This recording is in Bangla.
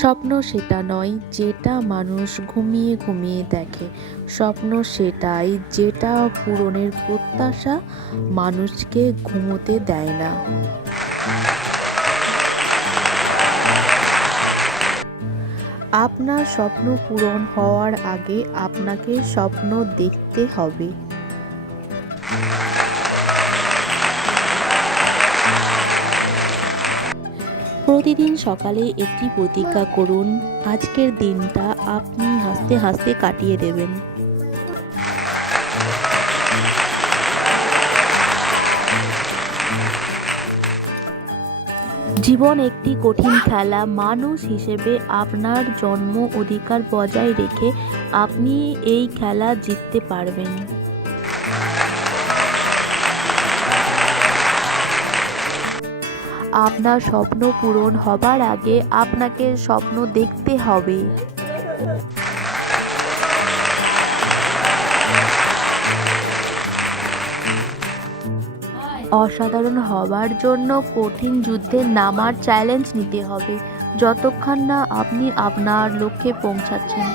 স্বপ্ন সেটা নয় যেটা মানুষ ঘুমিয়ে ঘুমিয়ে দেখে। স্বপ্ন সেটাই যেটা পূরণের প্রত্যাশা মানুষকে ঘুমোতে দেয় না। আপনার স্বপ্ন পূরণ হওয়ার আগে আপনাকে স্বপ্ন দেখতে হবে। প্রতিদিন সকালে একটি প্রতিজ্ঞা করুন, আজকের দিনটা আপনি হাসতে হাসতে কাটিয়ে দেবেন। জীবন একটি কঠিন খেলা, মানুষ হিসেবে আপনার জন্ম অধিকার বজায় রেখে আপনি এই খেলা জিততে পারবেন। আপনার স্বপ্ন পূরণ হবার আগে আপনাকে স্বপ্ন দেখতে হবে। অসাধারণ হবার জন্য কঠিন যুদ্ধে নামার চ্যালেঞ্জ নিতে হবে। যতক্ষণ না আপনি আপনার লক্ষ্যে পৌঁছাচ্ছেন।